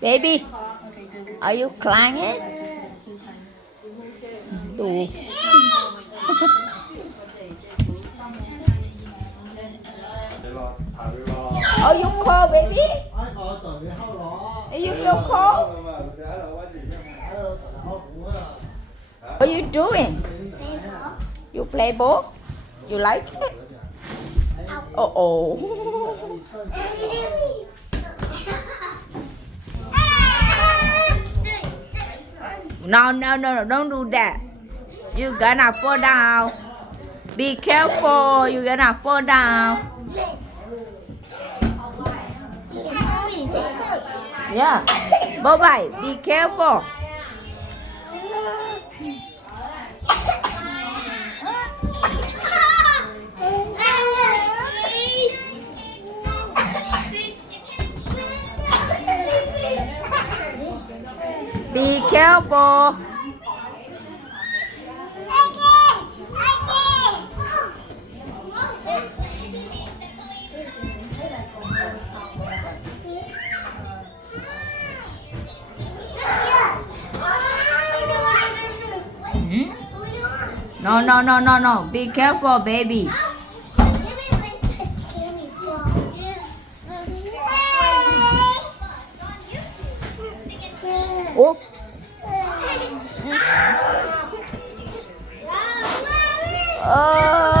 Baby, are you crying? Đồ. Are you cold, baby? Are you feel cold? What are you doing? You play ball? You like it? Oh. No, don't do that. You're gonna fall down. Be careful, you're gonna fall down. Yeah. Bye-bye, be careful. Be careful. No. Be careful, baby. Oh. Oh.